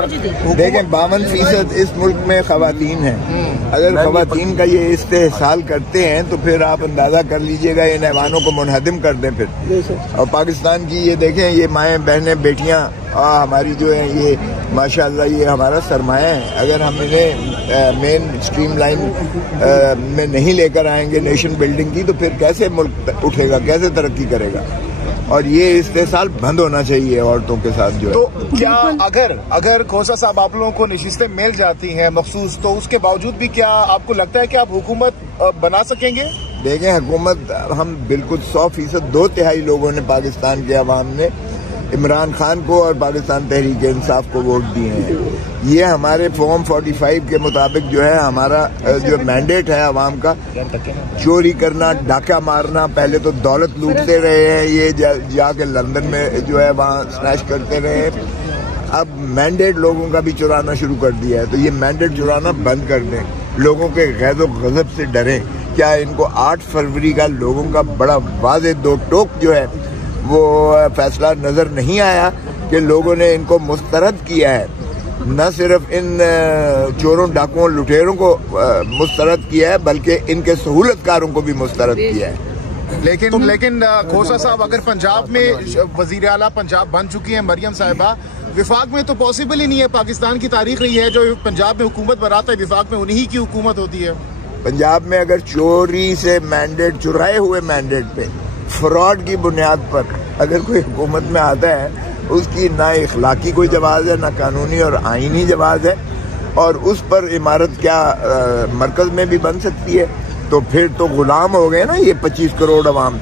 देखें 52% इस मुल्क में खवातीन हैं। अगर खवातीन का ये इस्तेहसाल करते हैं तो फिर आप अंदाजा कर लीजिएगा इन ऐवानों को मुनहदिम कर दें फिर। और पाकिस्तान की ये देखें, ये माएँ बहनें बेटियाँ हमारी जो है, ये माशाअल्लाह ये हमारा सरमाया है। अगर हम इन्हें मेन स्ट्रीम लाइन में नहीं लेकर आएंगे नेशन बिल्डिंग की, तो फिर कैसे मुल्क उठेगा, कैसे तरक्की करेगा। और ये इस्तेसाल बंद होना चाहिए औरतों के साथ जो है। तो क्या अगर खोसा साहब आप लोगों को नशिस्तें मिल जाती हैं मखसूस, तो उसके बावजूद भी क्या आपको लगता है कि आप हुकूमत बना सकेंगे? देखें, हुकूमत हम बिल्कुल 100%, 2/3 लोगों ने, पाकिस्तान के अवाम ने इमरान खान को और पाकिस्तान तहरीक इंसाफ को वोट दिए हैं। ये हमारे फॉर्म 45 के मुताबिक जो है हमारा जो मैंडेट है अवाम का, चोरी करना, डाका मारना, पहले तो दौलत लूटते रहे हैं, ये जाके लंदन में जो है वहाँ स्नैच करते रहे। अब मैंडेट लोगों का भी चुराना शुरू कर दिया है, तो ये मैंडेट चुराना बंद कर दें, लोगों के गैज़ो गज़ब से डरें। क्या इनको 8 फरवरी का लोगों का बड़ा वाज़े दो टोक जो है वो फैसला नजर नहीं आया कि लोगों ने इनको मुस्तरद किया है। न सिर्फ इन चोरों, डाकुओं, लुटेरों को मुस्तरद किया है, बल्कि इनके सहूलतकारों को भी मुस्तरद किया है। लेकिन खोसा साहब, अगर पंजाब में वजीर आला पंजाब बन चुकी है मरियम साहिबा, विफाक में तो पॉसिबल ही नहीं है। पाकिस्तान की तारीख रही है, जो पंजाब में हुकूमत बनाता है विफाक में उन्हीं की हुकूमत होती है। पंजाब में अगर चोरी से मैंडेट, चुराए हुए मैंडेट पे फ्रॉड की बुनियाद पर अगर कोई हुकूमत में आता है, उसकी ना इखलाकी कोई जवाब है, ना कानूनी और आईनी जवाब है। और उस पर इमारत क्या मरकज में भी बन सकती है, तो फिर तो गुलाम हो गए ना ये 25 करोड़ अवाम।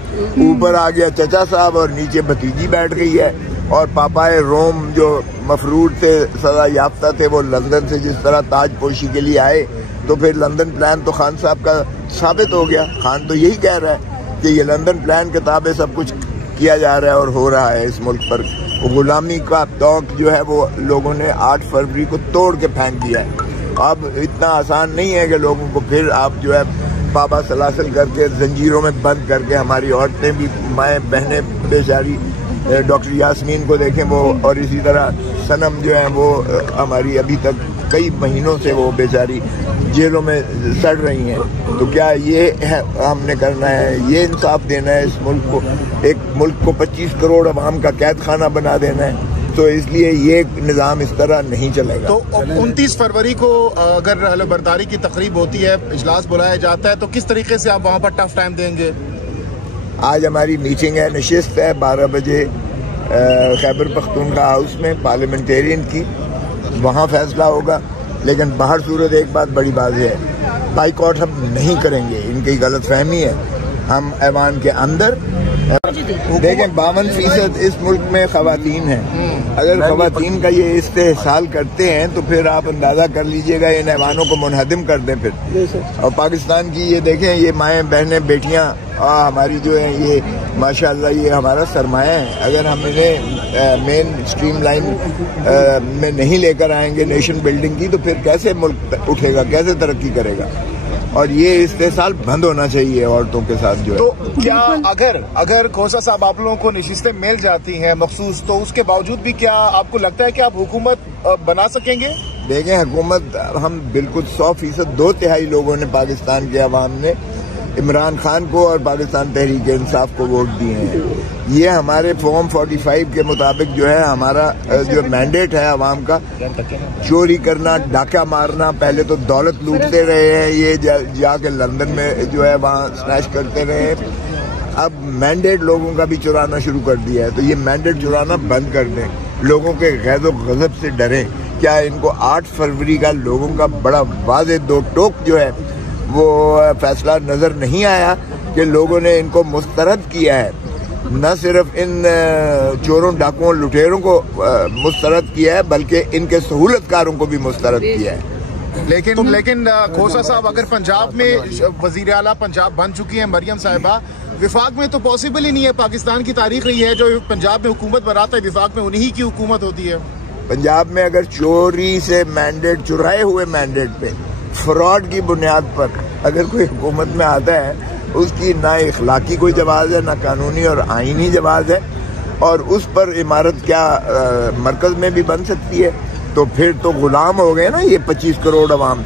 ऊपर आ गया चचा साहब और नीचे भतीजी बैठ गई है। और पापाए रोम जो मफरूर थे, सजा याफ्ता थे, वो लंदन से जिस तरह ताजपोशी के लिए आए, तो फिर लंदन प्लान तो खान साहब का साबित हो गया। खान तो यही कह रहा है कि ये लंदन प्लान के ताबे सब कुछ किया जा रहा है और हो रहा है इस मुल्क पर। गुलामी का तौक जो है वो लोगों ने 8 फरवरी को तोड़ के फेंक दिया है। अब इतना आसान नहीं है कि लोगों को फिर आप जो है पाबा सलासल करके, जंजीरों में बंद करके, हमारी औरतें भी, माएँ बहनें बेचारी, डॉक्टर यास्मीन को देखें वो, और इसी तरह सनम जो है वो हमारी अभी तक कई महीनों से वो बेचारी जेलों में सड़ रही हैं। तो क्या ये है हमने करना है? ये इंसाफ देना है इस मुल्क को? एक मुल्क को 25 करोड़ अवाम का कैद खाना बना देना है? तो इसलिए ये निज़ाम इस तरह नहीं चलेगा। तो 29 फरवरी को अगर अलबरदारी की तकरीब होती है, इजलास बुलाया जाता है, तो किस तरीके से आप वहाँ पर टफ टाइम देंगे? आज हमारी मीटिंग है, नशिस्त है 12 बजे खैबर पख्तूनख्वा हाउस में पार्लियामेंटेरियन की, वहाँ फैसला होगा। लेकिन बाहर सूरत एक बात बड़ी बात है, बाइकआउट हम नहीं करेंगे, इनकी गलत फहमी है। हम ऐवान के अंदर देखें 52% इस मुल्क में खवातीन हैं। अगर खवातीन का ये इस्तेहसाल करते हैं तो फिर आप अंदाजा कर लीजिएगा इन ऐवानों को मुनहदिम कर दें फिर। और पाकिस्तान की ये देखें, ये माएँ बहनें बेटियाँ हमारी जो है, ये माशाअल्लाह ये हमारा सरमाया है। अगर हम इन्हें मेन स्ट्रीम लाइन में नहीं लेकर आएंगे नेशन बिल्डिंग की, तो फिर कैसे मुल्क उठेगा, कैसे तरक्की करेगा। और ये इस्तेसाल बंद होना चाहिए औरतों के साथ जो है। तो क्या अगर खोसा साहब आप लोगों को नशिस्तें मिल जाती हैं मखसूस, तो उसके बावजूद भी क्या आपको लगता है कि आप हुकूमत बना सकेंगे? देखें, हुकूमत हम बिल्कुल 100%, 2/3 लोगों ने, पाकिस्तान के अवाम ने इमरान खान को और पाकिस्तान तहरीक इंसाफ को वोट दिए हैं। ये हमारे फॉर्म 45 के मुताबिक जो है हमारा जो मैंडेट है अवाम का, चोरी करना, डाका मारना, पहले तो दौलत लूटते रहे हैं, ये जाके लंदन में जो है वहाँ स्नैच करते रहे। अब मैंडेट लोगों का भी चुराना शुरू कर दिया है, तो ये मैंडेट चुराना बंद कर दें, लोगों के गैज़ो गज़ब से डरें। क्या इनको 8 फरवरी का लोगों का बड़ा वाज़े दो टोक जो है वो फैसला नजर नहीं आया कि लोगों ने इनको मुस्तरद किया है। न सिर्फ इन चोरों, डाकुओं, लुटेरों को मुस्तरद किया है, बल्कि इनके सहूलतकारों को भी मुस्तरद किया है। लेकिन खोसा साहब, अगर पंजाब में वजीर आला पंजाब बन चुकी है मरियम साहिबा, विफाक में तो पॉसिबल ही नहीं है। पाकिस्तान की तारीख रही है, जो पंजाब में हुकूमत बनाता है विफाक में उन्हीं की हुकूमत होती है। पंजाब में अगर चोरी से मैंडेट, चुराए हुए मैंडेट पे फ्रॉड की बुनियाद पर अगर कोई हुकूमत में आता है, उसकी ना इखलाकी कोई जवाब है, ना कानूनी और आईनी जवाब है। और उस पर इमारत क्या मरकज में भी बन सकती है, तो फिर तो गुलाम हो गए ना ये 25 करोड़ अवाम।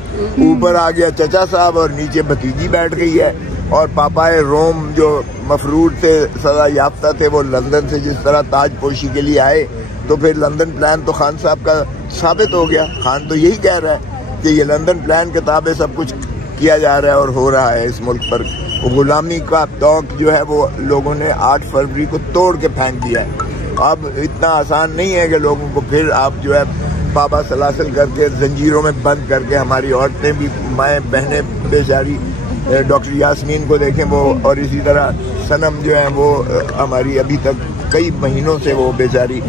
ऊपर आ गया चचा साहब और नीचे भतीजी बैठ गई है। और पापाए रोम जो मफरूर से सजा याफ्ता थे वो लंदन से जिस तरह ताजपोशी के लिए आए, तो फिर लंदन प्लान तो खान साहब का साबित हो गया। खान तो यही कह रहा है कि ये लंदन प्लान के ताबे सब कुछ किया जा रहा है और हो रहा है इस मुल्क पर। गुलामी का तौक जो है वो लोगों ने 8 फरवरी को तोड़ के फेंक दिया है। अब इतना आसान नहीं है कि लोगों को फिर आप जो है बाबा सलासल करके जंजीरों में बंद करके, हमारी औरतें भी, माएँ बहनें बेचारी, डॉक्टर यास्मीन को देखें वो, और इसी तरह सनम जो है वो हमारी अभी तक कई महीनों से वो बेचारी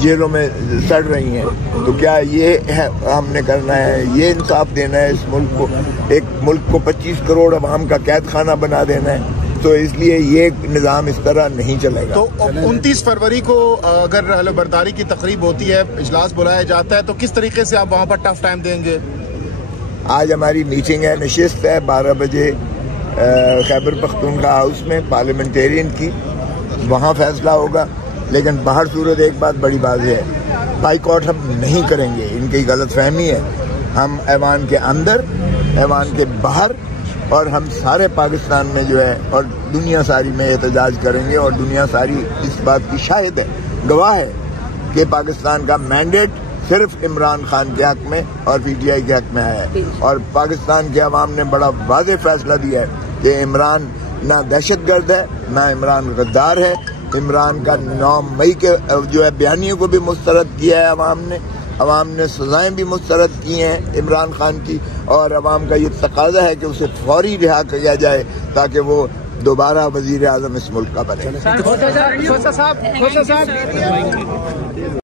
जेलों में सड़ रही हैं। तो क्या ये है हमने करना है? ये इंसाफ देना है इस मुल्क को? एक मुल्क को 25 करोड़ अवाम का कैद खाना बना देना है? तो इसलिए ये निज़ाम इस तरह नहीं चलेगा। तो 29 फरवरी को अगर हलबरदारी की तकरीब होती है, इजलास बुलाया जाता है, तो किस तरीके से आप वहाँ पर टफ टाइम देंगे? आज हमारी मीटिंग है, नशिस्त है 12 बजे खैबर पख्तूनख्वा हाउस में पार्लियामेंटेरियन की, वहाँ फैसला होगा। लेकिन बाहर सूरत एक बात बड़ी बात है, बाइकआउट हम नहीं करेंगे, इनकी गलत फहमी है। हम ऐवान के अंदर, ऐवान के बाहर और हम सारे पाकिस्तान में जो है और दुनिया सारी में एहतजाज करेंगे। और दुनिया सारी इस बात की शाहिद है, गवाह है कि पाकिस्तान का मैंडेट सिर्फ इमरान खान के हक में और PTI के हक में आया है। और पाकिस्तान के अवाम ने बड़ा वाज़ेह फैसला दिया है कि इमरान ना दहशतगर्द है, ना इमरान गद्दार है। इमरान का 9 मई के जो है बयानियों को भी मुस्तरद किया है अवाम ने। अवाम ने सजाएं भी मुस्तरद की हैं इमरान खान की, और अवाम का ये तकाजा है कि उसे फौरी रिहा किया जाए ताकि वो दोबारा वजीर आज़म इस मुल्क का बने।